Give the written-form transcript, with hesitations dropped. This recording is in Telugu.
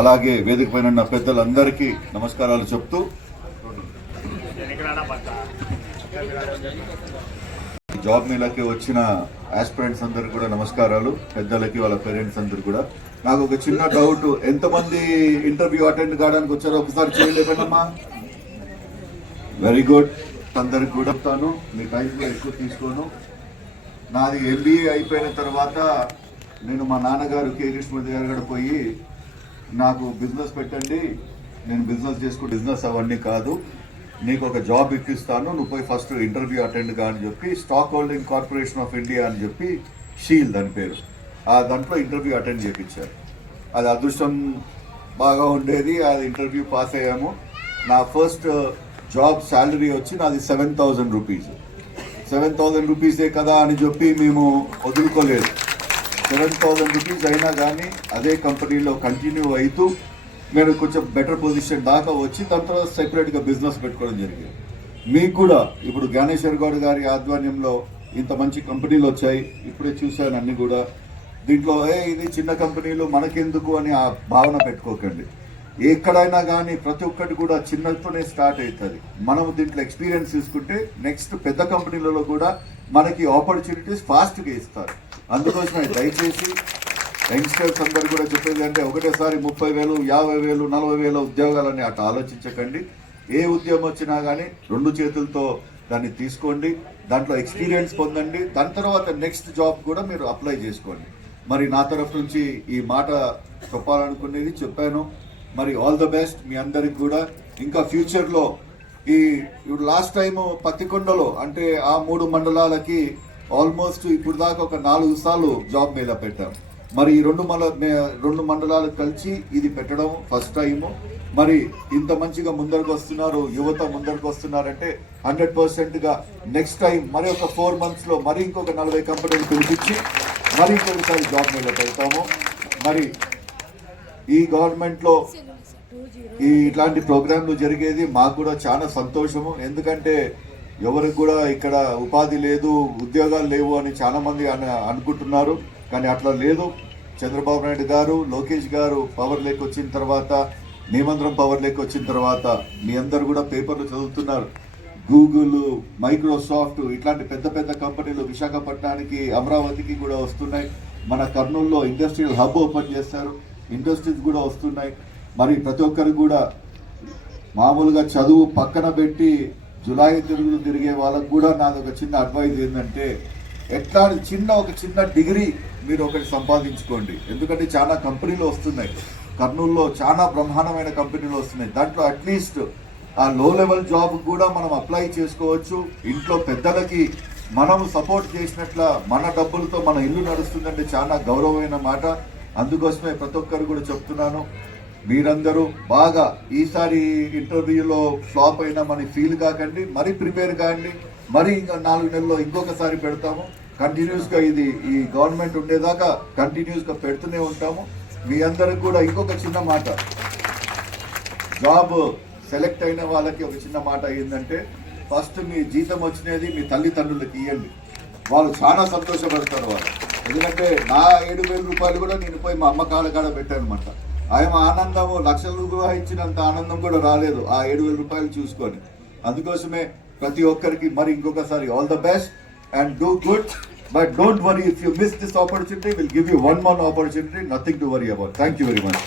అలాగే వేదిక పైన ఉన్న పెద్దలందరికీ నమస్కారాలు చెప్తూ జాబ్ మేళాకి వచ్చిన ఆస్పిరెంట్స్ అందరికి కూడా నమస్కారాలు, పెద్దలకి వాళ్ళ పేరెంట్స్ అందరికి కూడా. నాకు ఒక చిన్న డౌట్, ఎంతమంది ఇంటర్వ్యూ అటెండ్ కావడానికి వచ్చారో ఒకసారి చేయలేదమ్మా. వెరీ గుడ్, అందరికి కూడా చెప్తాను, మీ టైం ఎక్కువ తీసుకోను. నాది MBA అయిపోయిన తర్వాత నేను మా నాన్నగారు కే కృష్ణమూర్తి గారు కూడా పోయి నాకు బిజినెస్ పెట్టండి, నేను బిజినెస్ చేసుకుంటే బిజినెస్ అవన్నీ కాదు, నీకు ఒక జాబ్ ఇప్పిస్తాను, నువ్వు పోయి ఫస్ట్ ఇంటర్వ్యూ అటెండ్ కా అని చెప్పి stock holding corporation of India అని చెప్పి షీల్ దాని పేరు, ఆ దాంట్లో ఇంటర్వ్యూ అటెండ్ చేయించారు. అది అదృష్టం బాగా ఉండేది, అది ఇంటర్వ్యూ పాస్ అయ్యాము. నా ఫస్ట్ జాబ్ శాలరీ వచ్చి నాది 7,000 రూపీస్. 7,000 రూపీసే కదా అని చెప్పి మేము వదులుకోలేదు. 7,000 రూపీస్ అయినా కానీ అదే కంపెనీలో కంటిన్యూ అవుతూ నేను కొంచెం బెటర్ పొజిషన్ దాకా వచ్చి దాని తర్వాత సెపరేట్గా బిజినెస్ పెట్టుకోవడం జరిగింది. మీకు కూడా ఇప్పుడు జ్ఞానేశ్వర్ గౌడ్ గారి ఆధ్వర్యంలో ఇంత మంచి కంపెనీలు వచ్చాయి, ఇప్పుడే చూశాను అన్ని కూడా. దీంట్లో ఇది చిన్న కంపెనీలు మనకెందుకు అని ఆ భావన పెట్టుకోకండి. ఎక్కడైనా కానీ ప్రతి ఒక్కటి కూడా చిన్నతోనే స్టార్ట్ అవుతుంది. మనం దీంట్లో ఎక్స్పీరియన్స్ తీసుకుంటే నెక్స్ట్ పెద్ద కంపెనీలలో కూడా మనకి ఆపర్చునిటీస్ ఫాస్ట్గా ఇస్తారు. అందుకోసమే దయచేసి యంగ్స్టర్స్ అందరు కూడా చెప్పేది అంటే ఒకటేసారి 30,000, 50,000, 40,000 ఉద్యోగాలని అట్లా ఆలోచించకండి. ఏ ఉద్యోగం వచ్చినా కానీ 2 చేతులతో దాన్ని తీసుకోండి, దాంట్లో ఎక్స్పీరియన్స్ పొందండి, దాని తర్వాత నెక్స్ట్ జాబ్ కూడా మీరు అప్లై చేసుకోండి. మరి నా తరఫు నుంచి ఈ మాట చెప్పాలనుకునేది చెప్పాను. మరి ఆల్ ద బెస్ట్ మీ అందరికి కూడా. ఇంకా ఫ్యూచర్లో ఇప్పుడు లాస్ట్ టైం పత్తికొండలో అంటే ఆ 3 మండలాలకి ఆల్మోస్ట్ ఇప్పుడు దాకా ఒక 4 సార్లు జాబ్ మేళా పెట్టాం. మరి ఈ 2 మండలాలకు కలిసి ఇది పెట్టడం ఫస్ట్ టైము. మరి ఇంత మంచిగా ముందరకు వస్తున్నారు, యువత ముందరకు వస్తున్నారంటే 100%గా నెక్స్ట్ టైం మరి ఒక 4 monthsలో మరి ఇంకొక 40 కంపెనీలు పిలిపించి మరి ఇంకొకసారి జాబ్ మేళా పెడతాము. మరి ఈ గవర్నమెంట్లో ఇట్లాంటి ప్రోగ్రాంలు జరిగేది మాకు కూడా చాలా సంతోషము. ఎందుకంటే ఎవరికి కూడా ఇక్కడ ఉపాధి లేదు, ఉద్యోగాలు లేవు అని చాలా మంది అనుకుంటున్నారు, కానీ అట్లా లేదు. చంద్రబాబు నాయుడు గారు, లోకేష్ గారు పవర్ లేక్ వచ్చిన తర్వాత, మేమందరం పవర్ లేక్ వచ్చిన తర్వాత మీ అందరు కూడా పేపర్లు చదువుతున్నారు. గూగుల్, మైక్రోసాఫ్ట్ ఇట్లాంటి పెద్ద పెద్ద కంపెనీలు విశాఖపట్నానికి, అమరావతికి కూడా వస్తున్నాయి. మన కర్నూలులో ఇండస్ట్రియల్ హబ్ ఓపెన్ చేస్తారు, ఇండస్ట్రీస్ కూడా వస్తున్నాయి. మరి ప్రతి ఒక్కరు కూడా మామూలుగా చదువు పక్కన పెట్టి జులాయి తిరుగులు తిరిగే వాళ్ళకు కూడా నాది ఒక చిన్న అడ్వైజ్ ఏంటంటే, ఒక చిన్న డిగ్రీ మీరు ఒకటి సంపాదించుకోండి. ఎందుకంటే చాలా కంపెనీలు వస్తున్నాయి, కర్నూలులో చాలా బ్రహ్మాండమైన కంపెనీలు వస్తున్నాయి. దాంట్లో అట్లీస్ట్ ఆ లో లెవెల్ జాబ్ కూడా మనం అప్లై చేసుకోవచ్చు. ఇంట్లో పెద్దలకి మనం సపోర్ట్ చేసినట్ల మన డబ్బులతో మన ఇల్లు నడుస్తుందంటే చాలా గౌరవమైన మాట. అందుకోసమే ప్రతి ఒక్కరు కూడా చెప్తున్నాను, మీరందరూ బాగా ఈసారి ఇంటర్వ్యూలో ఫ్లాప్ అయినా మన ఫీల్ కాకండి, మరీ ప్రిపేర్ కాండి. మరి ఇంకా 4 నెలల్లో ఇంకొకసారి పెడతాము. కంటిన్యూస్గా ఈ గవర్నమెంట్ ఉండేదాకా కంటిన్యూస్గా పెడుతూనే ఉంటాము. మీ అందరికి కూడా ఇంకొక చిన్న మాట, జాబ్ సెలెక్ట్ అయిన వాళ్ళకి ఒక చిన్న మాట ఏంటంటే, ఫస్ట్ మీ జీతం వచ్చినది మీ తల్లిదండ్రులకి ఇవ్వండి, వాళ్ళు చాలా సంతోషపడతారు వాళ్ళు. ఎందుకంటే నా 7,000 రూపాయలు కూడా నేను పోయి మా అమ్మ కాళ్ళ కాడ పెట్టాను అనమాట. ఆయన ఆనందము లక్షల రూపాయలు ఇచ్చినంత ఆనందం కూడా రాలేదు ఆ 7,000 రూపాయలు చూసుకొని. అందుకోసమే ప్రతి ఒక్కరికి మరి ఇంకొకసారి all the best and do good. But don't worry, if you miss this opportunity, will give you one more opportunity, nothing to worry about. Thank you very much.